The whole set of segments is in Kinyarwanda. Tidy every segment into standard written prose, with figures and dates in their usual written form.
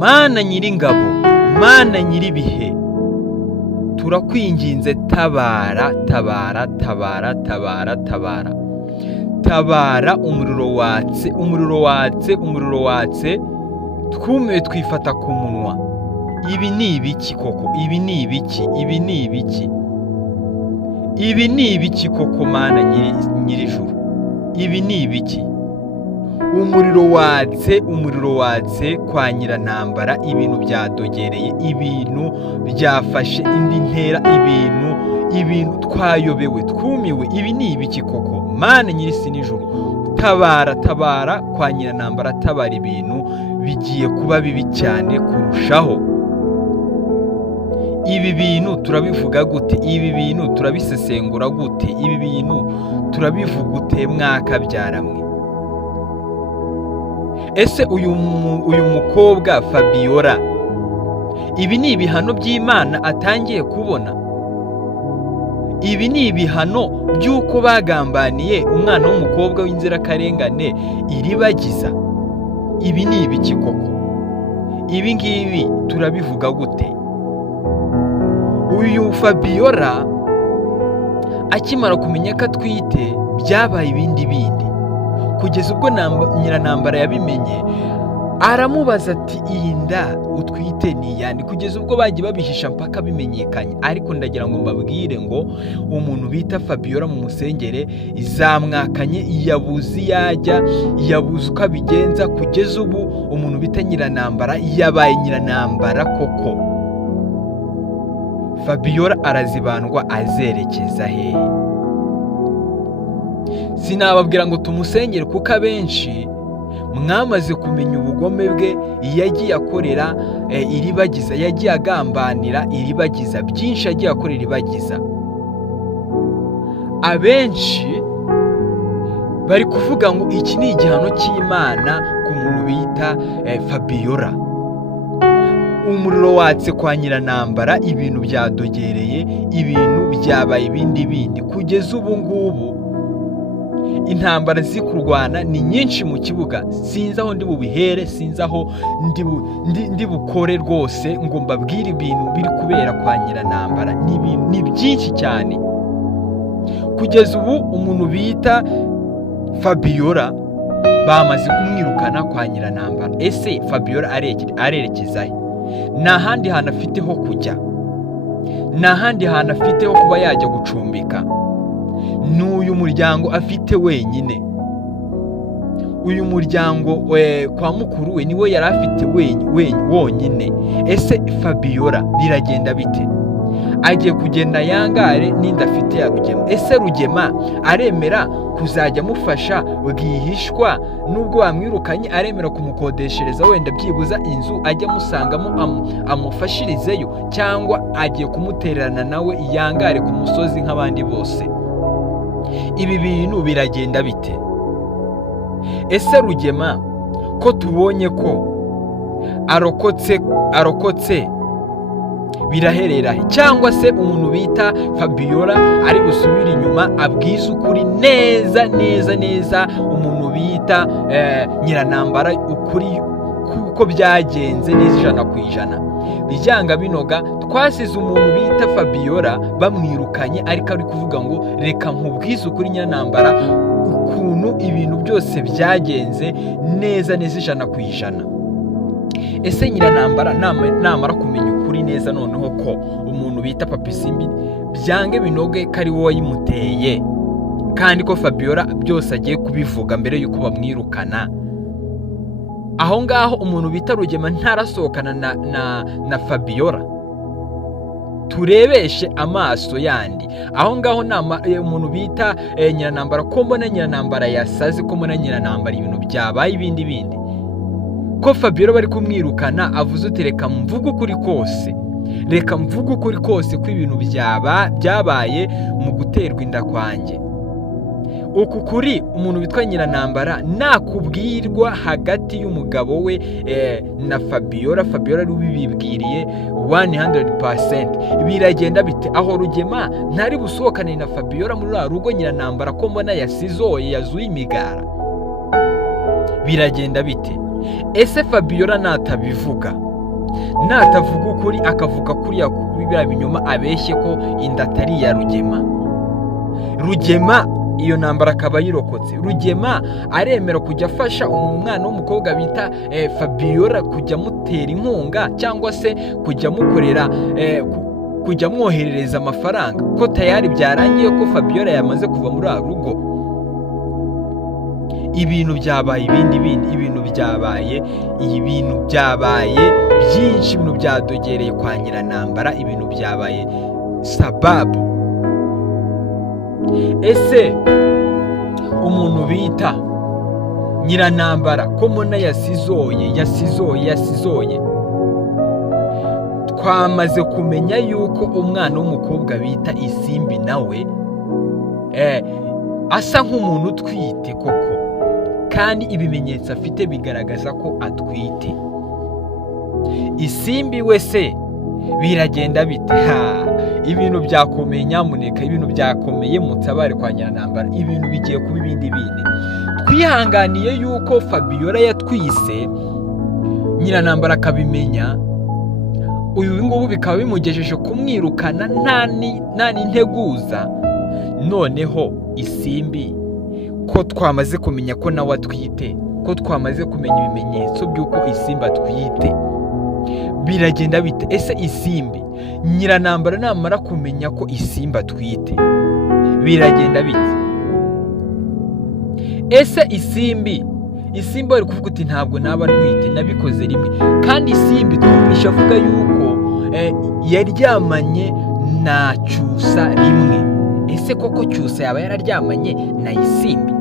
Mana Nyiringabo, Mana Nyiribihe, turakwinginze tabara, tabara, tabara, tabara, tabara. Tabara, umuriro watse, umuriro watse, umuriro watse, twumiwe twifata ku munwa. Ibi ni ibiki koko? Ibi ni ibiki? Ibi ni ibiki? Ibi ni ibiki koko Mana Nyirijuru? Ibi ni ibiki? Umuriro watse, umuriro watse kwa Nyirantambara, ibintu byadogereye, ibintu byafashe indi ntera, ibintu twayobewe, twumiwe. Ibi ni ibiki koko Mana Nyirisi n'ijuru? Tabara, tabara kwa Nyirantambara, tabara, ibintu bigiye kuba bibi cyane kurushaho. Ibi bintu turabivuga gute? Ibi bintu turabisesengura gute? Ibi bintu turabivuga gute mwakabyaramwe? Ese uyu mukobwa Fabiola, ibi ni ibihano by'Imana atangiye kubona? Ibi ni ibihano by'uko bagambaniye umwana w'umukobwa w'inzirakarengane Iribagiza? Ibi ni ibiki koko? Ibi ngibi turabivuga gute? Uyu Fabiola akimara kumenya ko atwite byabaye ibindi bindi, kugeza ubwo Nyirantambara yabimenye aramubaza ati iyi nda utwite ni iyande, kugeza ubwo bagiye babihisha mpaka bimenyekanye. Ariko ndagira ngo mbabwire ngo umuntu bita Fabiola mu musengere izamwakanye, yabuze yajya, yabuze uko abigenza, kugeza ubu umuntu bita Nyirantambara yabaye Nyirantambara koko. Fabiola arazibandwa, azerekeza hehe? Sinababwira ngo tumusengere kuko abenshi mwamaze kumenya ubugome bwe yagiye akorera Iribagiza, yagiye agambanira Iribagiza, byinshi yagiye akorera Iribagiza. Abenshi bari kuvuga ngo iki ni igihano cy'Imana ku muntu bita Fabiola. Umuriro watse kwa Nyirantambara, ibintu byadogereye, ibintu byabaye ibindi bindi, kugeza ubu ngubu intambara ziri kurwana ni nyinshi mu kibuga. Sinzi aho ndi bubihere, sinzi aho ndi bukore rwose ngo mbabwire ibintu biri kubera kwa Nyirantambara. Ni byinshi cyane. Kugeza ubu umuntu bita Fabiola bamaze kumwirukana kwa Nyirantambara. Ese Fabiola arerekeza he? Nta handi hantu afite ho kujya, nta handi hantu afite ho kuba yajya gucumbika. N'uyu muryango afite wenyine. Uyu muryango kwa mukuru we niwe yari afite wonyine. Ese Fabiola biragenda bite? Agiye kugenda yangare n'inda afite ya Rugema. Ese Rugema aremera kuzajya amufasha bwihishwa? Nubwo bamwirukanye aremera kumukodeshereza wenda byibuza inzu ajya amusangamo amufashirizeyo, cyangwa agiye kumutererana nawe yangare ku musozi nk'abandi bose? Ibi bintu biragenda bite? Ese Rugema ko tubonye ko arokotse biraherera he? Cyangwa se umuntu bita Fabiola ari busubira inyuma abwiza ukuri neza neza neza umuntu bita Nyirantambara ukuri kuko byagenze neza 100%? Bijyanga binoga twasize umuntu bita Fabiola bamwirukanye, ariko ari kuvuga ngo reka nkubwize ukuri Nyirantambara ukuntu ibintu byose byagenze neza neza 100%. Ese Nyirantambara namara kumenya ukuri neza noneho ko umuntu bita Papa Simbi byange binoge kari wowe yimuteye, kandi ko Fabiola byose agiye kubivuga mbere yuko bamwirukana, aho ngaho umuntu bita Rugema ntarasohokana na Fabiola? Turebeshe amaso yandi aho ngaho umuntu bita Nyirantambara, ko mbona Nyirantambara yasaze, ko mbona Nyirantambara ibintu byabaye ibindi bindi, ko Fabiola bari kumwirukana avuze uti reka mvuge ukuri kose, reka mvuge ukuri kose ko ibintu byabaye mu guterwa inda kwanjye. Uku kuri umuntu bitwa Nyirantambara nakubwirwa hagati y'umugabo we na Fabiola ari ubibibwiriye 100%. Biragenda bite? Aho Rugema ntari busohokane na Fabiola muri rugo Nyirantambara ko mbona yasizoye yazuye imigara? Biragenda bite? Ese Fabiola natabivuga natavuga ukuri akavuga kuriya biriya binyoma abeshye ko inda atari iya Rugema iyo ntambara akaba yirokotse. Rugema aremera kujya afasha umwana w'umukobwa bita Fabiola kujya amutera inkunga cyangwa se kujya amukorera kujya amwoherereza amafaranga ko tayari byarangiye ko Fabiola yamaze kuva muri rugo. Ibintu byabaye ibintu byabaye byinshi, ibintu byadogereye kwa Nyirantambara, ibintu byabaye sababu. Ese umuntu bita Nyirantambara ko mona yasizoye twamaze kumenya yuko umwana w'umukobwa bita Isimbi nawe asa nk'umuntu utwite koko, kandi ibimenyetso afite bigaragaza ko atwite. Isimbi we se biragenda bite? Ibintu byakomeye nyamuneka, ibintu byakomeye mutabare kwa Nyirantambara, ibintu bigiye kuba ibindi. Twihanganiye yuko Fabiola yatwise, Nyirantambara akabimenya, uyu ngubu bikaba bimugejeje kumwirukana nta n'integuza. Noneho Isimbi ko twamaze kumenya ko nawe atwite, ko twamaze kumenya ibimenyetso by'uko Isimbi atwite, biragenda bite? Ese Isimbi, Nyirantambara namara kumenya ko Isimbi atwite, biragenda bite? Ese Isimbi bari kuvuga uti ntabwo naba ntwite, nabikoze rimwe. Kandi Isimbi twumvisha avuga yuko yaryamanye na Cyusa rimwe. Ese koko Cyusa yaba yararyamanye na Isimbi?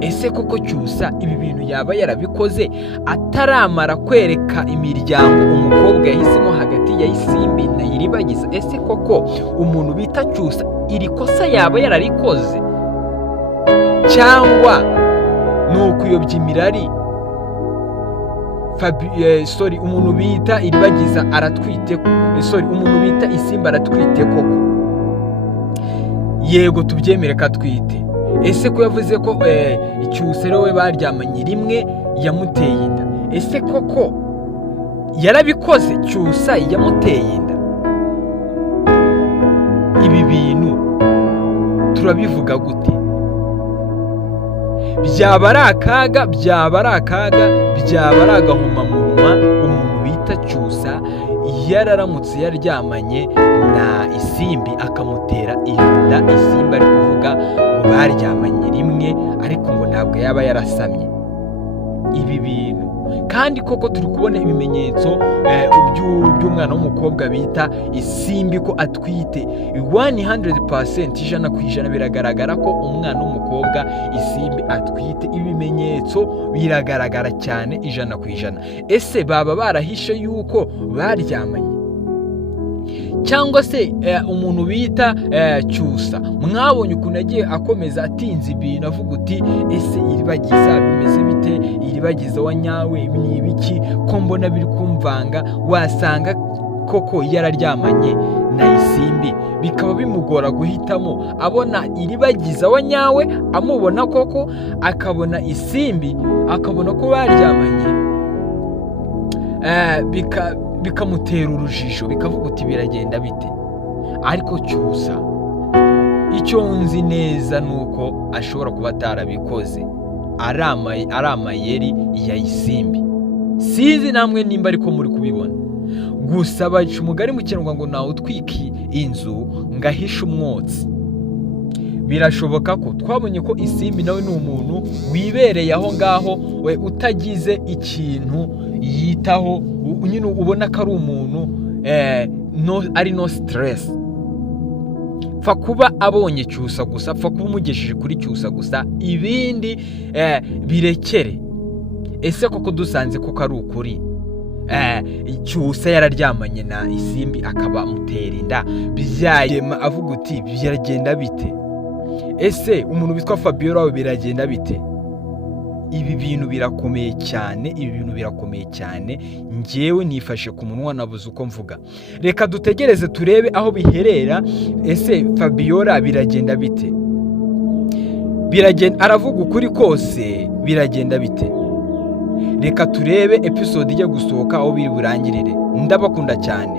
Ese koko Cyusa ibi bintu yaba yarabikoze ataramara kwereka imiryango umukobwa yahisemo hagati ya Isimbi na Iribagiza? Ese koko umuntu bita Cyusa iri kosa yaba yararikoze, cyangwa ni ukuyobya imirari? Umuntu bita Iribagiza aratwite, umuntu bita Isimbi aratwite koko? Yego tubyemere ko atwite. Ese ko yavuze ko Cyusa rero we baryamanye rimwe yamuteye inda, ese koko yarabikoze? Cyusa yamuteye inda? Ibi bintu turabivuga gute? Byaba ari akaga, byaba ari agahomamunwa umuntu bita Cyusa yararamutse yaryamanye na Isimbi akamutera iyo nda. Isimbi ari kuvuga ngo baryamanye rimwe ariko ngo ntabwo yaba yarasamye. Ibi bintu kandi koko turi kubona ibimenyetso by'umwana w'umukobwa bita Isimbi ko atwite 100%, 100%. Biragaragara ko umwana w'umukobwa Isimbi atwite, ibimenyetso biragaragara cyane 100%. Ese baba barahishe yuko baryamanye? Cyangwa se umuntu bita Cyusa mwabonye ukuntu agiye akomeza atinze ibintu avuga uti ese Iribagiza bimeze bite? Iribagiza wa nyawe ni ibiki ko mbona biri kumvanga? Wasanga koko yararyamanye na Isimbi, bikaba bimugora guhitamo, abona Iribagiza wa nyawe amubona koko, akabona Isimbi akabona ko baryamanye, bikamutera urujijo, bikavuga uti biragenda bite? Ariko Cyusa icyo nzi neza nuko ashobora kuba atarabikoze, ari amayeri ya Isimbi. Sinzi namwe nimba ariko muri kubibona. Gusa baca umugari mu Kinyarwanda ngo nawe utwiki inzu ngahisha umwotsi. Birashoboka ko twabonye ko Isimbi nawe ni umuntu wibereye aho ngaho, we utagize ikintu yitaho, nyine ubona ko ari umuntu ari no stress. Pfa kuba abonye Cyusa gusa, pfa kuba umugejeje kuri Cyusa gusa, ibindi birekere. Ese koko dusanze koko ari ukuri Cyusa yararyamanye na Isimbi akaba amutera inda, byayema avuga uti biragenda bite? Ese umuntu witwa Fabiola we biragenda bite? Ibi bintu birakomeye cyane, njyewe nifashe ku munwa nabuze uko mvuga. Reka dutegereze turebe aho biherera. Ese Fabiola biragenda bite? Aravuga ukuri kose, biragenda bite? reka turebe episode ijya gusohoka aho biri burangirire. Ndabakunda cyane.